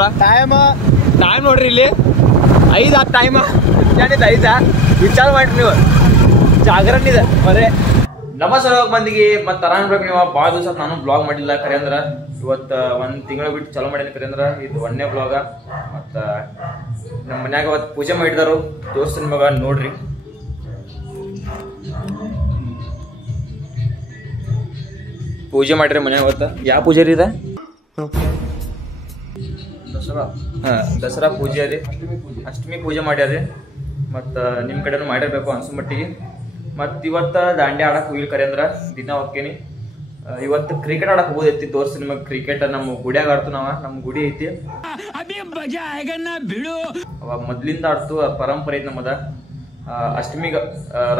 Time ನೋಡ್ರಿ ಇಲ್ಲಿ 5 time ಮುಂಜಾನೆ 5 ವಿಚಾರ ಮಾಡ್ರಿ ನೀವು ಜಾಗರಣೆ ಇದೆ ಬರೇ ನಮಸ್ಕಾರ ಮಂದಿಗೆ ಮತ್ತೆ ತರಾನ್ಬೇಕು ನೀವು ಭಾಳ ದಿವಸ ನಾನು ಬ್ಲಾಗ್ ಮಾಡಿಲ್ಲ ಖರೆ ಅಂದ್ರ ಇವತ್ತು 1 ತಿಂಗಳು ಬಿಟ್ಟು ಚಾಲೂ ಮಾಡೀನಿ ಖರೆ ಅಂದ್ರ ಇದು 1ನೇ ಬ್ಲಾಗ ಮತ್ತು ನಮ್ಮ ಮನ್ಯಾಗ ಅವತ್ತು ಪೂಜೆ ಮಾಡಿದಾರು ದೋಸ್ತನ ಮಗ ನೋಡ್ರಿ ಪೂಜೆ ಮಾಡ್ರಿ ಮನ್ಯಾಗ ಅವತ್ತು ಯಾವ ಪೂಜೆ ರೀ ಇದೆ ದಸರಾ ಪೂಜೆ ರೀ ಅಷ್ಟಮಿ ಪೂಜೆ ಮಾಡ್ಯಾರಿ ಮತ್ತು ನಿಮ್ಮ ಕಡೆನೂ ಮಾಡಿರ್ಬೇಕು ಅನ್ಸೋ ಮಟ್ಟಿಗೆ ಮತ್ತು ಇವತ್ತು ದಾಂಡೆ ಆಡಕ್ಕೆ ಹೋಗಿಲ್ಲ ಖರೆ ಅಂದ್ರೆ ದಿನ ಹೋಗ್ತೀನಿ ಇವತ್ತು ಕ್ರಿಕೆಟ್ ಆಡಕ್ಕೆ ಹೋಗೋದೈತಿ ತೋರಿಸಿ ನಿಮಗೆ ಕ್ರಿಕೆಟ್ ನಮ್ಮ ಗುಡಿಯಾಗ ಆಡ್ತು ನಮ್ಮ ಗುಡಿ ಐತಿ ಅವಾಗ ಮೊದ್ಲಿಂದ ಆಡ್ತು ಪರಂಪರೆ ಐತಿ ನಮ್ಮದ ಅಷ್ಟಮಿಗೆ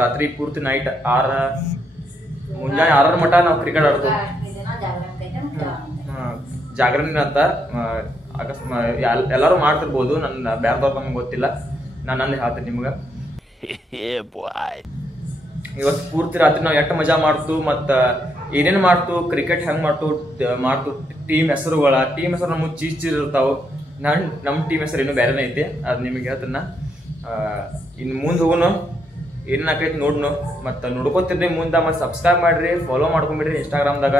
ರಾತ್ರಿ ಪೂರ್ತಿ ನೈಟ್ 6 ಮುಂಜಾನೆ 6 ಮಟ್ಟ ನಾವು ಕ್ರಿಕೆಟ್ ಆಡ್ತು ಜಾಗರಣೆ ಅಂತ ಅಕಸ್ಮಾತ್ ಎಲ್ಲರೂ ಮಾಡ್ತಿರ್ಬೋದು ನನ್ನ ಬ್ಯಾರ್ದವ್ರು ನಮ್ಗೆ ಗೊತ್ತಿಲ್ಲ ನಾನು ನಂದು ಹೇಳ್ತೀನಿ ನಿಮ್ಗೆ ಇವತ್ತು ಪೂರ್ತಿ ರಾತ್ರಿ ನಾವು ಎಷ್ಟು ಮಜಾ ಮಾಡ್ತು ಮತ್ತು ಏನೇನು ಮಾಡ್ತು ಕ್ರಿಕೆಟ್ ಹೆಂಗೆ ಮಾಡ್ತು ಟೀಮ್ ಹೆಸರು ನಮಗೆ ಚೀಸ್ ಇರ್ತಾವೆ ನಮ್ಮ ಟೀಮ್ ಹೆಸರು ಇನ್ನೂ ಬೇರೆನೇ ಐತಿ ಅದು ನಿಮಗೆ ಹೇಳ್ತಾನ ಇನ್ನು ಮುಂದೆ ಹೋಗೋನು ಏನೇನು ಆಕೈತಿ ನೋಡ್ನು ಮತ್ತು ನೋಡ್ಕೊತಿರ್ರಿ ಮುಂದೆ ಮತ್ತು ಸಬ್ಸ್ಕ್ರೈಬ್ ಮಾಡಿರಿ ಫಾಲೋ ಮಾಡ್ಕೊಂಬಿಡ್ರಿ ಇನ್ಸ್ಟಾಗ್ರಾಮ್ದಾಗ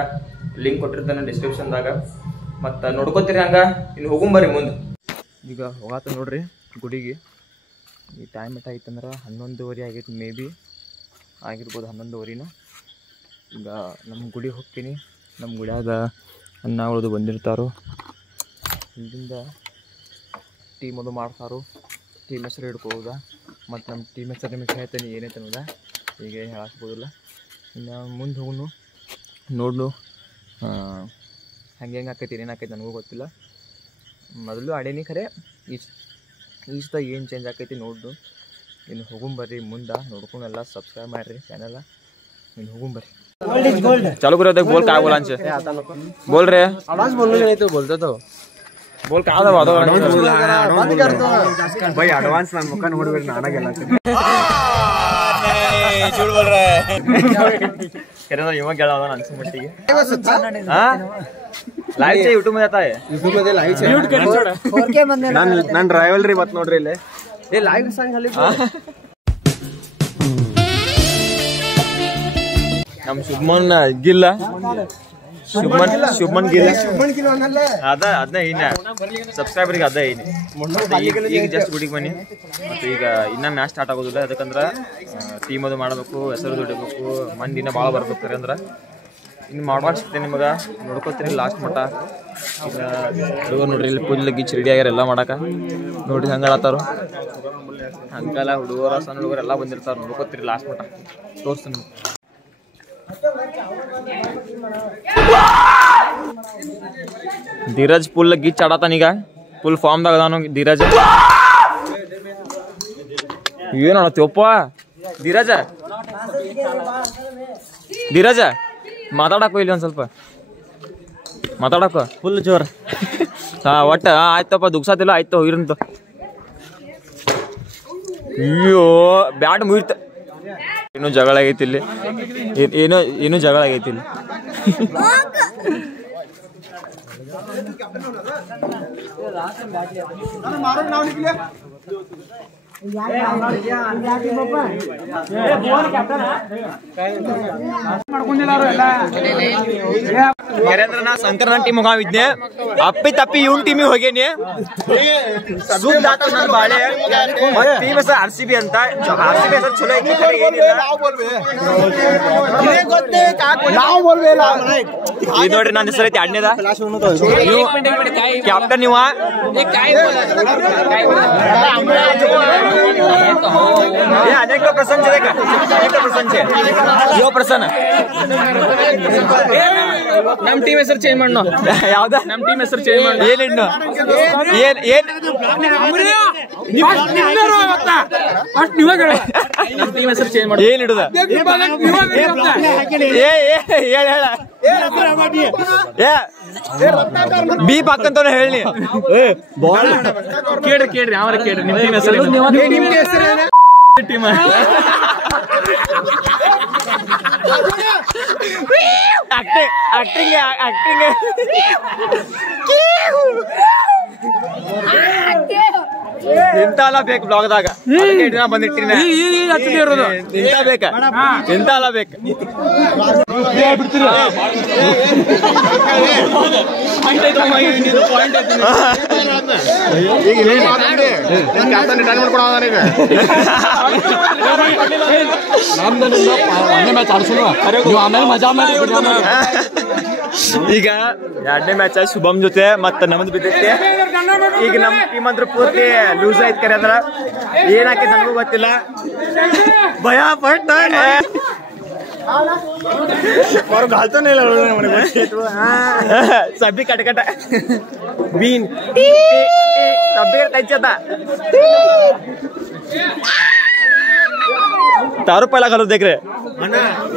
ಲಿಂಕ್ ಕೊಟ್ಟಿರ್ತಾನೆ ಡಿಸ್ಕ್ರಿಪ್ಷನ್ದಾಗ ಮತ್ತು ನೋಡ್ಕೊತೀರಿ ಹಂಗೆ ಇನ್ನು ಹೋಗುಂಬರ್ರಿ ಮುಂದೆ ಈಗ ಹೋಗಾತ ನೋಡ್ರಿ ಗುಡಿಗೆ ಈ ಟೈಮ್ ಎಟ್ ಆಯ್ತಂದ್ರೆ 11:30 ಆಗೈತಿ ಮೇ ಬಿ ಆಗಿರ್ಬೋದು 11:30 ಈಗ ನಮ್ಮ ಗುಡಿಗೆ ಹೋಗ್ತೀನಿ ನಮ್ಮ ಗುಡಿಯಾಗ ಅನ್ನ ಉಳಿದು ಬಂದಿರ್ತಾರೋ ಇಲ್ಲಿಂದ ಟೀಮ್ ಅದು ಮಾಡ್ತಾರೋ ಟೀಮ್ ಹೆಸರು ಹಿಡ್ಕೋದ ಮತ್ತು ನಮ್ಮ ಟೀಮ್ ಹೆಸರು ನಿಮಗೆ ಹೇಳ್ತೇನೆ ಏನೈತೆ ಅನ್ನೋದ ಈಗ ಹೇಳಕ್ಬೋದಿಲ್ಲ ಇನ್ನು ಮುಂದೆ ಹೋಗುನು ನೋಡ್ನು ಹೆಂಗೆ ಆಕೈತಿ ಏನೇನು ಆಕೈತಿ ನನಗೂ ಗೊತ್ತಿಲ್ಲ ಮೊದಲು ಆಡೇನಿ ಖರೆ ಈಸ್ತ ಏನು ಚೇಂಜ್ ಆಕೈತಿ ನೋಡ್ದು ಇನ್ನು ಹೋಗುಂಬರ್ರಿ ಮುಂದೆ ನೋಡ್ಕೊಂಡೆಲ್ಲ ಸಬ್ಸ್ಕ್ರೈಬ್ ಮಾಡಿರಿ ಚಾನಲ್ ಇನ್ನು ಹೋಗುಂಬರ್ರಿ चालू करो देख बोल काय बोलांचे बोल रे आवाज बोलने नहीं तो बोलता तो बोल काय आदा वादो बंद कर दो भाई एडवांस ನಾನು ಮುಖ ನೋಡಬೇಕು ನಾನಾ ಗೆಲ್ಲ झूठ बोल रहा है केरला युवा गेला होता अनसु मट्टीगे हां लाइव से YouTube में जाता है YouTube में लाइव से म्यूट कर छोड़ 4K ಬಂದೆ ನಾನು ರೈವಲ್ರಿ ಮತ್ ನೋಡ್ರಿ ಇಲ್ಲಿ ಏ ಲೈವ್ ಸಾಂಗ್ ಹಲಿ ನಮ್ಮ ಶುಭಮನ್ ಗಿಲ್ಲ ಶುಭಮನ್ ಗಿಲ್ಲ ಅದನ್ನ ಇನ್ನ ಸಬ್ಸ್ಕ್ರೈಬರ್ಗೆ ಅದ ಏನಿ ಈಗ ಜಸ್ಟ್ ಗುಡಿಗೆ ಬನ್ನಿ ಮತ್ತು ಈಗ ಇನ್ನೂ ಮ್ಯಾಚ್ ಸ್ಟಾರ್ಟ್ ಆಗೋದಿಲ್ಲ ಯಾಕಂದ್ರೆ ಟೀಮ್ ಅದು ಮಾಡಬೇಕು ಹೆಸರು ದುಡಿಬೇಕು ಮಂದಿ ಇನ್ನೂ ಭಾಳ ಬರ್ಬೇಕು ಅಂದ್ರೆ ಇನ್ನು ಮಾಡ್ಕೊಂಡು ಸಿಗ್ತೇನೆ ನಿಮಗೆ ನೋಡ್ಕೊತೀನಿ ಲಾಸ್ಟ್ ಮಟ್ಟ ಈಗ ಹುಡುಗರು ನೋಡ್ರಿ ಇಲ್ಲಿ ಪೂಜೆ ಗೀಚ್ ರೆಡಿ ಆಗ್ಯಾರ ಎಲ್ಲ ಮಾಡಕ್ಕೆ ನೋಡ್ರಿ ಹಂಗೆ ಆಡತ್ತಾರು ಹಂಗೆಲ್ಲ ಹುಡುಗರ ಸಣ್ಣ ಹುಡುಗರು ಎಲ್ಲ ಬಂದಿರ್ತಾರೆ ನೋಡ್ಕೊತೀರಿ ಲಾಸ್ಟ್ ಮಟ್ಟ ತೋರಿಸ್ತೀನಿ धीरज फुल गीत चढ़ाता नहीं फुल फॉर्म दानु धीरज ಏನು ಅಪ್ಪ ಧೀರಜ ಧೀರಜ ಮಾತಾಡಕ್ಕೆ ಇಲ್ಲಿ ಒಂದು ಸ್ವಲ್ಪ ಮಾತಾಡಕ್ಕೆ ಫುಲ್ ಜೋರ್ ಹಾಂ ಒಟ್ಟು ಆಯ್ತಪ್ಪ ದುಗ್ಸಾತಿಲ್ಲ ಆಯ್ತು ಇರಂತ ಅಯ್ಯೋ ಬ್ಯಾಟ್ ಮುಗಿತ ಇನ್ನೂ ಜಗಳ ಆಗೈತಿ ಇಲ್ಲಿ ಏನೋ ಜಗಳ ಆಗೈತಿ ಇಲ್ಲಿ ನಾ ಶಂಕರ್ ನನ್ನ ಟೀಮ್ ಹೋಗಿದ್ನೆ ಅಪ್ಪಿ ತಪ್ಪಿ ಇವನ್ ಟೀಮಿಗೆ ಹೋಗೇನಿ ನನ್ನ ಬಾಳೆ ಟೀಮ್ ಹೆಸರು RCB ಅಂತ RCB ಹೆಸರು ಚಲೋ ಐತಿ ನೋಡ್ರಿ ನನ್ನ ಹೆಸರು ಐತಿ 2ನೇದ ಕ್ಯಾಪ್ಟನ್ ನೀವು अनेक प्रसन्न यो प्रसन्न नम टीम ಹೆಸರು ಚೇಂಜ್ ಮಾಡೋಣ ಯಾವ್ದ ನಮ್ ಟೀಮ್ ಹೆಸರು ಚೇಂಜ್ ಮಾಡೋಣ ಏನಿನ್ನು ಏನ್ ಫಸ್ಟ್ ನೀವು ಹೇಳಿ ನಮ್ ಟೀಮ್ ಹೆಸರು ಚೇಂಜ್ ಮಾಡೋಣ ಏನ್ ಇಡುದ ಬಿ ಪಕ್ಕಂತವನು ಹೇಳಿ ಕೇಳ್ರಿ ಯಾವ್ರ ಕೇಳ್ರಿ ನಿಮ್ ಟೀಮ್ ಹೆಸರು ನಿಮ್ ಟೀಮ್ ಆಕ್ಟಿಂಗ್ ಇಂತಲ್ಲ ಬೇಕು ಬ್ಲಾಗ್ದಾಗ ಬಂದಿಟ್ಟಿನ ಇಂತ ಬೇಕ ಇಂತ ಅಲ್ಲ ಬೇಕು ಈಗ 2ನೇ ಮ್ಯಾಚ್ ಶುಭಮ್ ಜೊತೆ ಮತ್ತ ನಮ್ದು ಬಿದ್ದೈತಿ. ಈಗ ನಮ್ ಟೀಮ್ ಅಂದ್ರ ಪೂರ್ತಿ ಲೂಸ್ ಐತ್ ಕರೆ ಅಂದ್ರ ಏನಾಕೈತಿ ನನಗೂ ಗೊತ್ತಿಲ್ಲ. ಭಯ ಪಟ್ಟ घालतो नाही सभी कटकट बीन सभी त्यांची आता तारू पहिला घालू देख रे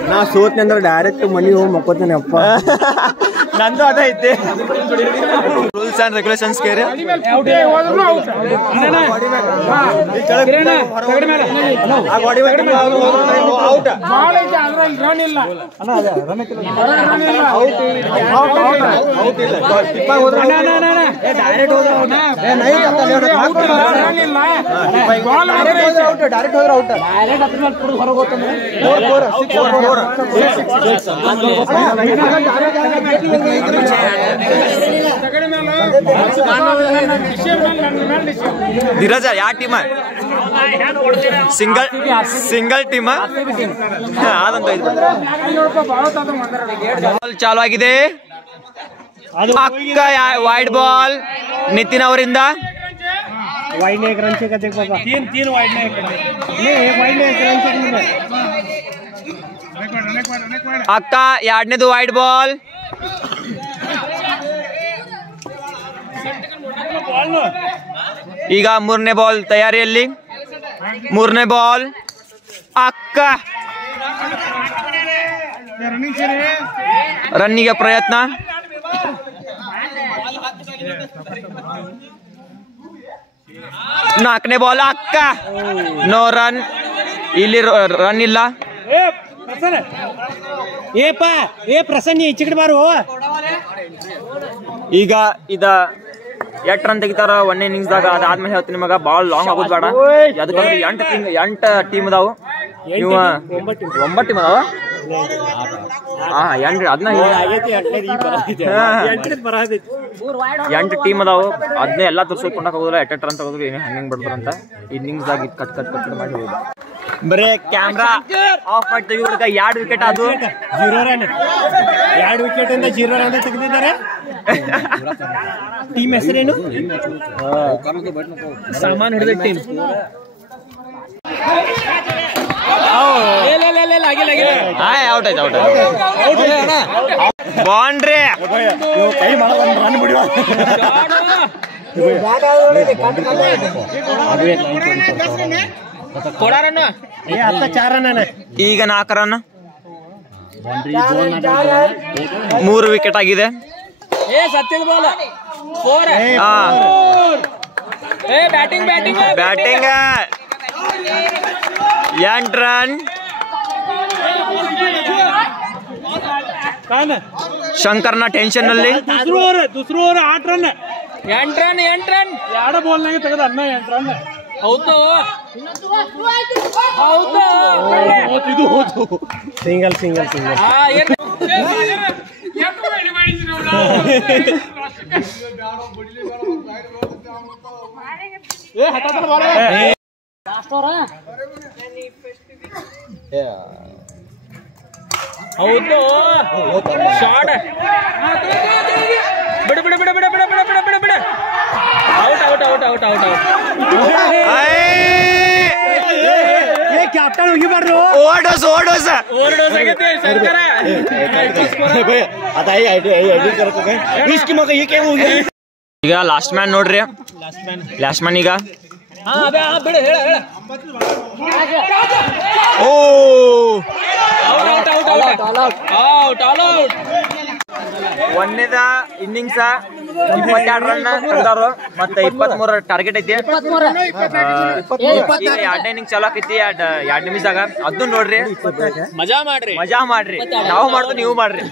ನಾ ಸೋತ್ನೆ ಅಂದ್ರೆ ಡೈರೆಕ್ಟ್ ಮನಿ ಹೋಗಿ ಮಕ್ಕೋತೇನೆ ಅಪ್ಪ. ನಂದು ಅದ ಐತೆ ರೂಲ್ಸ್ ಅಂಡ್ ರೆಗ್ಯುಲೇಷನ್ಸ್ ಕೇರಿ धीरज या टीम सिंगल टीम चालू आಗಿದೆ. ಅಕ್ಕ ವೈಡ್ ಬಾಲ್ ನಿತಿನ್ ಅವರಿಂದ वाइड ने एक रन से का देख बाबा तीन वाइड ने एक वाइड ने एक रन से ಅಕ್ಕ ಎರಡನೇದು ವೈಡ್ ಬಾಲ್. ಈಗ 3ನೇ ಬಾಲ್ ತಯಾರಿಯಲ್ಲಿ. 3ನೇ ಬಾಲ್ ಅಕ್ಕ ರನ್ನಿಗೆ ಪ್ರಯತ್ನ. 4ನೇ ಬಾಲ್ ಅಕ್ಕ ನೋ ರನ್. ಇಲ್ಲಿ ರನ್ ಇಲ್ಲ. ಪ್ರಸನ್ನ ಚಿಕ್ಕಡ ಬಾರು. ಈಗ ಇದ 8 ರನ್ ತೆಗಿತಾರ 1 ಇನ್ನಿಂಗ್ಸ್ ದಾಗ. ಅದಾದ್ಮೇಲೆ ಹೇಳ್ತೀನಿ ನಿಮಗ ಬಾಲ್ ಲಾಂಗ್ ಆಗೋದು ಬೇಡ. ಯಾಕಂದ್ರೆ 8 ಟೀಮ್ ಅದಾವು. ಇವ 9 ಟೀಮ್ ಅದಾವ. 8 ಟೀಮ್ ಅದಾವು. ಅದನ್ನೇ ಎಲ್ಲಾ ತೋರ್ಸ್ಕೊಂಡಾಗ ಹೋಗೋದಿಲ್ಲ. 8 ರನ್ ತಗೋದ್ರು ಏನು ಹಂಗೆ ಬಿಡ್ತಾರಂತ ಇನ್ನಿಂಗ್ಸ್ ದಾಗ ಕಟ್ ಮಾಡಿ ಹೋಗುದು. ಬರೇ ಕ್ಯಾಮ್ರಾ ಆಫ್ ಮಾಡಿ ತೆಗಿಯೋದಕ್ಕೆ 2 ವಿಕೆಟ್ ಅದು 0 ರನ್. 2 ವಿಕೆಟ್ ಇಂದ 0 ರನ್ ತೆಗೆದಿದ್ದಾರೆ. ಟೀಮ್ ಹೆಸರೇನು? ಸಾಮಾನ್ ಹಿಡಿದ ಟೀಮ್. ಬೌಂಡ್ರಿ ಈಗ 4 ರನ್ 3 ವಿಕೆಟ್ ಆಗಿದೆ. Batting 8 run. ಶಂಕರ್ನ ಟೆನ್ಷನ್ ನಲ್ಲಿ. 8 ರನ್ 2 ಬಾಲ್ ನಾಗ ತೆಗೆದ 8 ರನ್. ಹೌದು ಇದು ಹೋದು ಸಿಂಗಲ್ ಹೌದು ಶಾರ್ಟ್ ಬಿಡು ಔಟ್. ಕ್ಯಾಪ್ಟನ್ ಹೋಗಿಬಾರ್ದು. ಈಗ ಲಾಸ್ಟ್ ಮ್ಯಾನ್ ನೋಡ್ರಿ. ಲಾಸ್ಟ್ ಮ್ಯಾನ್ ಈಗ ಒಂದೇದ ಇನ್ನಿಂಗ್ಸ್ 22 ರನ್ ತೆಗ್ದಾರು ಮತ್ತೆ 23 ಟಾರ್ಗೆಟ್ ಐತಿ. ಎರಡನೇ ಇನ್ನಿಂಗ್ ಚಲೋ ಆಕೈತಿ 2 ನಿಮಿಷದಾಗ. ಅದನ್ನ ನೋಡ್ರಿ, ಮಜಾ ಮಾಡ್ರಿ. ನಾವು ಮಾಡ್ದು ನೀವು ಮಾಡ್ರಿ.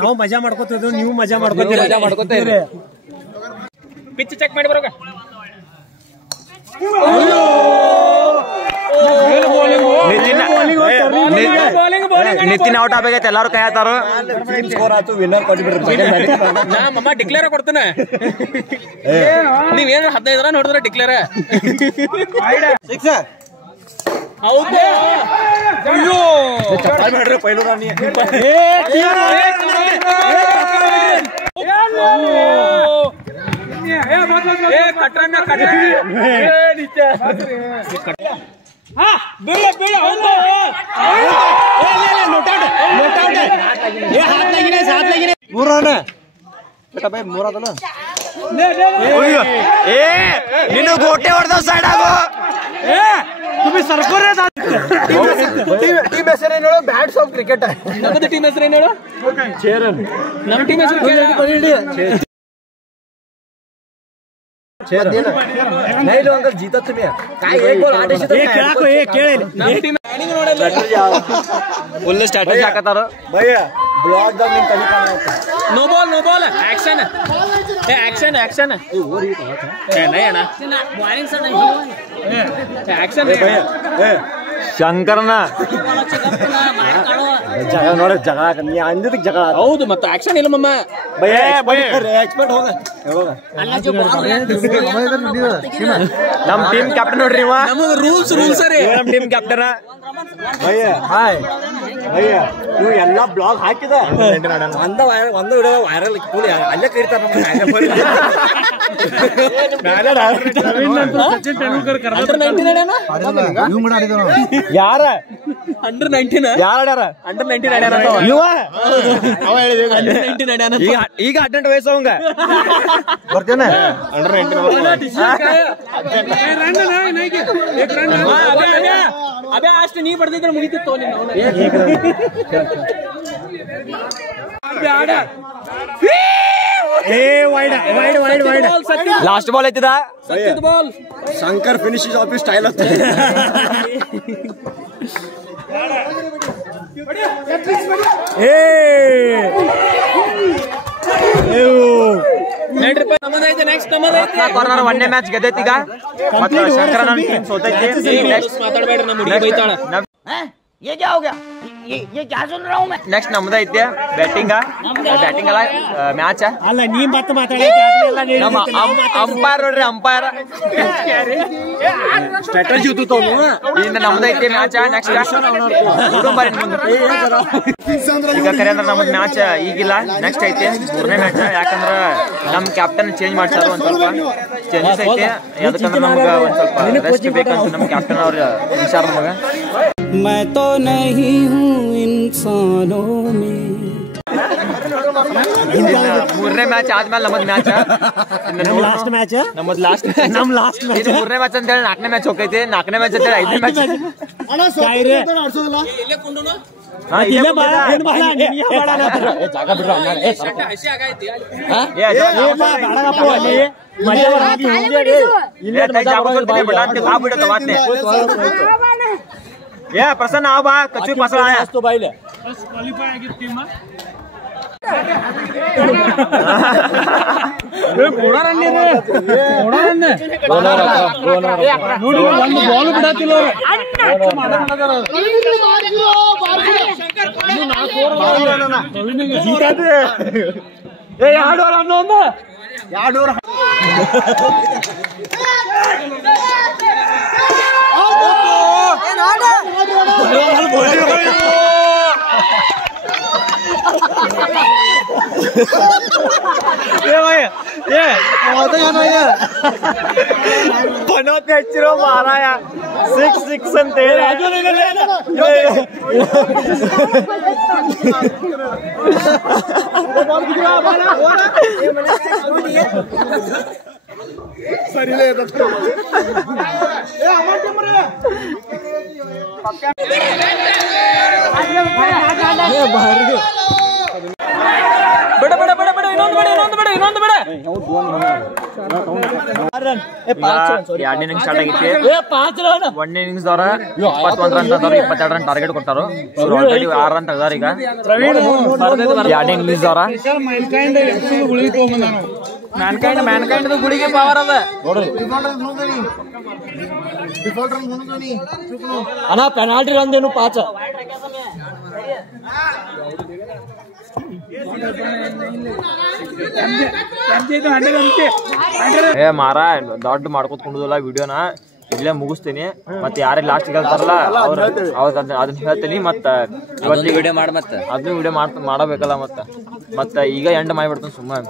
ನಾವು ಮಜಾ ಮಾಡ್ಕೋತಿದ್ವಿ, ನೀವು ಮಜಾ ಮಾಡ್ಕೋತೀರಿ. ಪಿಚ್ ಚೆಕ್ ಮಾಡಿ ಬರೋಗ. ನಿತಿನ್ ಔಟ್ ಆಗೈತೆ, ಎಲ್ಲಾರು ಕೈ ಹಾತಾರ. ನಾ ಡಿಕ್ಲೇರ್ ಕೊಡ್ತೇನೆ. ನೀವೇನು 15 ರನ್ ಹೊಡೆದ್ರೆ ಡಿಕ್ಲೇರ್. ನೀನು ಗೋಟೆ ಹೊಡೆದ ಸೈಡ್ ಆಗೋ. ಟೀಮ್ ಹೆಸರೇನು? Bats of cricket. ನಮ್ಮದು ಟೀಮ್ ಹೆಸರೇನು? ನಮ್ಮ ಟೀಮ್ ಹೆಸರು जीता तुम्हें एक गोल फुल स्ट्रैटेजी हाकतार भैया ब्लॉक दा ನಿಮ್ ತನಿ ಕಾಣ नो बॉल एक्शन नहीं है ना बॉलिंग से नहीं एक्शन भैया ಶಂಕರನ ಜಗಳ ನೋಡ ಜಗಳ ನೀ ಅಂದಿದ್ದಕ್ಕೆ ಜಗಳ ಹೌದು ಮತ್ತೆ ಆಕ್ಷನ್ ಇಲ್ಲ ಮಮ್ಮ ಭಯ್ಯ ಎಕ್ಸ್ಪರ್ಟ್ ಹೋಗ ನಮ್ಮ ಟೀಮ್ ಕ್ಯಾಪ್ಟನ್ ನೋಡ್ರಿ ಇವ ನಮಗೆ ರೂಲ್ಸ್ ರೀ ನಮ್ಮ team captain bhaiya hi bhaiya ನೀವು ಎಲ್ಲ ಬ್ಲಾಗ್ ಹಾಕಿದ ಒಂದು ವಿಡಿಯೋ ವೈರಲ್ ಕೂಲಿ ಅಲ್ಲೇ ಕರೀತಾರ ಸಚಿನ್ ತೆಂಡೂಲ್ಕರ್ ಯಾರ ಅಂಡರ್ 19 ಯಾರ ಅಂಡರ್ 19 ಆಡ್ಯಾರ ಇವ ಅಂಡರ್ 19 ಆಡ್ಯಾನ ಈಗ 18 ವಯಸ್ಸು ಅವಂಗ ಬರ್ತೇನೆ ಅಂಡರ್ 19 ಅಬೇ ಅಷ್ಟು ನೀ ಬಡ್ದಿದ್ರೆ ಮುಗಿತಿತ್ತು ನೀನು ಲಾಸ್ಟ್ ಬಾಲ್ ಐತಿದ ball Shankar finishing off style ಅಂತ ನೆಕ್ಸ್ಟ್ ಕಾರ್ನರ್ ಒಂದೇ ಮ್ಯಾಚ್ ಗೆದ್ದೈತಿ ಈಗ ಮತ್ತೆ ಶಂಕರ ನನ್ನ ಟೀಮ್ ಸೋತೈತಿ ಮಾತಾಡಬೇಡ್ರಿ ನಮ್ಮ ಹುಡುಗಿ ಬೈತಾಳ ये क्या हो गया? ये क्या सुन रहा हूँ मैं? ನೆಕ್ಸ್ಟ್ ನಮ್ದು ಐತಿ ಬ್ಯಾಟಿಂಗ್ ಅಲ್ಲ ಮ್ಯಾಚ್ ಅಲ್ಲ ನೀ ಮತ್ತೆ ನಮ್ಮ ಅಂಪೈರ್ ನೋಡ್ರಿ ಅಂಪೈರ್ ಸ್ಟ್ರಾಟಜಿ ಇಂದ ನಮ್ದು ಐತಿ ಮ್ಯಾಚ್ ನೆಕ್ಸ್ಟ್ ಈಗ ಕರೆ ಅಂದ್ರೆ ನಮ್ದು ಮ್ಯಾಚ್ ಈಗಿಲ್ಲ ನೆಕ್ಸ್ಟ್ ಐತಿ 3ನೇ ಮ್ಯಾಚ್ ಯಾಕಂದ್ರ ನಮ್ ಕ್ಯಾಪ್ಟನ್ ಚೇಂಜ್ ಮಾಡ್ತಾರ ಒಂದ್ ಸ್ವಲ್ಪ ಚೇಂಜಸ್ ಐತಿ ಯಾಕಂದ್ರೆ ನಮ್ಗ ಒಂದ್ ಸ್ವಲ್ಪ ರೆಸ್ಟ್ ಬೇಕಂತ ನಮ್ ಕ್ಯಾಪ್ಟನ್ ಅವ್ರ ವಿಚಾರ ನಮಗ मैं तो नहीं हूँ इंसानों में 3ನೇ ಮ್ಯಾಚ್ ಆದ್ಮೇಲೆ ನಮ್ಮದ್ ಮ್ಯಾಚ್ ಲಾಸ್ಟ್ ಮ್ಯಾಚ್ ನಮ್ಮದ್ ಲಾಸ್ಟ್ ನಮ್ ಲಾಸ್ಟ್ ಮ್ಯಾಚ್ 3ನೇ ಮ್ಯಾಚ್ ಅಂತ ಹೇಳಿ 4ನೇ ಮ್ಯಾಚ್ ಹೋಗೈತಿ 4ನೇ ಮ್ಯಾಚ್ ಅಂತ ಹೇಳಿ 5ನೇ ಮ್ಯಾಚ್ ಜಾಗ ಬಿಡ್ರ ये प्रसन्न आओ बा कच्चू पसला आया तो भाई ले बस क्वालीफाई आगे टीम में ए घोड़ा रन रे ನೋಡಿ ಒಂದು ಬಾಲ್ ಬಿಡತಿಲ್ಲ ಜೀತಾದೆ ಏ 2 ಓವರ್ ಅನ್ನೋಂದ 2 ಓವರ್ ಪನೋತ್ ಹೆಚ್ಚಿರೋ ಮಾರಾಯ 6 ಅಂತ ಹೇಳಿ ಸರಿ ಬಿಡ ಎರಡನೇ ಇನ್ನಿಂಗ್ಸ್ ಸ್ಟಾರ್ಟ್ ಆಗೈತಿ. ಒಂದನೇ ಇನ್ನಿಂಗ್ಸ್ ದವ್ರ 21 ರನ್ ತಂದವ್ರು, 22 ರನ್ ಟಾರ್ಗೆಟ್ ಕೊಟ್ಟಾರು. 6 ರನ್ ತೆಗ್ದಾರ ಈಗ. ಎರಡನೇ ಇನ್ನಿಂಗ್ಸ್ ದವ್ರ ಮ್ಯಾನ್ಕೈಂಡ್ ಗುಳಿಗೆ ಪವರ್ ಅದ ಅಣ್ಣ. ಪೆನಾಲ್ಟಿ ರನ್ ಏನು 5. ಏ ಮಾರ ದೊಡ್ಡ ಮಾಡ್ಕೊತ್ಕೊಂಡುದಿಲ್ಲ ವಿಡಿಯೋನ ಇಲ್ಲೇ ಮುಗಿಸ್ತೀನಿ. ಮತ್ತೆ ಯಾರೇ ಲಾಸ್ಟ್ ಹೇಳ್ತಾರಲ್ಲ ಅದನ್ನ ಹೇಳ್ತೀನಿ. ಮತ್ತ ಇವತ್ತು ವಿಡಿಯೋ ಮಾಡಿ ಮತ್ತೆ ಅದನ್ನ ವಿಡಿಯೋ ಮಾಡಬೇಕಲ್ಲ. ಮತ್ತ ಈಗ ಎಂಡ್ ಮಾಡಿಬಿಡ್ತಾನೆ ಸುಮ್ಮನೆ.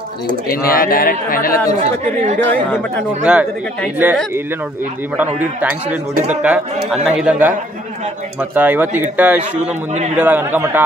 ಇಲ್ಲೇ ನೋಡಿ ಇಲ್ಲಿ ಮಟ ನೋಡಿ ಥ್ಯಾಂಕ್ಸ್ ನೋಡಿದ್ದಕ್ಕ ಅನ್ನ ಇದ್ದಂಗ. ಮತ್ತ ಇವತ್ತಿಗಿಟ್ಟ ಶಿವನ ಮುಂದಿನ ವಿಡಿಯೋದಾಗ ಅನ್ಕ ಮಟ